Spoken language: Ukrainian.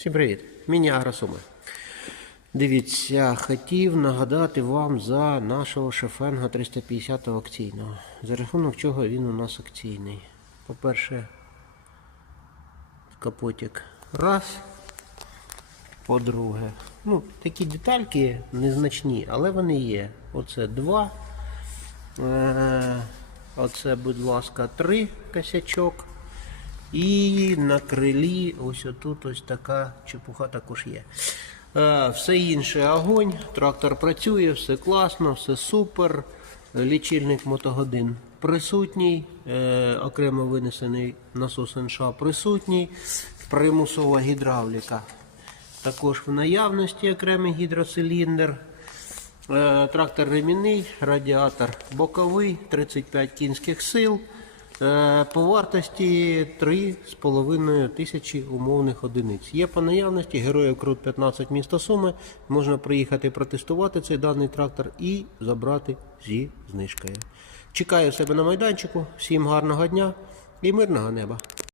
Всім привіт! Міні Агросуми. Дивіться, хотів нагадати вам за нашого шефенга 350 акційного. За рахунок чого він у нас акційний. По-перше, капотик раз. По-друге, ну, такі детальки незначні, але вони є. Оце два. Е, Оце, будь ласка, три косячок. І на крилі ось отут ось така чепуха також є. Е, Все інше огонь, трактор працює, все класно, все супер. Лічильник мотогодин присутній, е, окремо винесений насос НШ присутній, примусова гідравліка. Також в наявності окремий гідроциліндр. Е, Трактор ремінний, радіатор боковий, 35 кінських сил. Е, По вартості 3,5 тисячі умовних одиниць. Є по наявності героїв Крут 15 міста Суми. Можна приїхати протестувати цей даний трактор і забрати зі знижкою. Чекаю себе на майданчику. Всім гарного дня і мирного неба.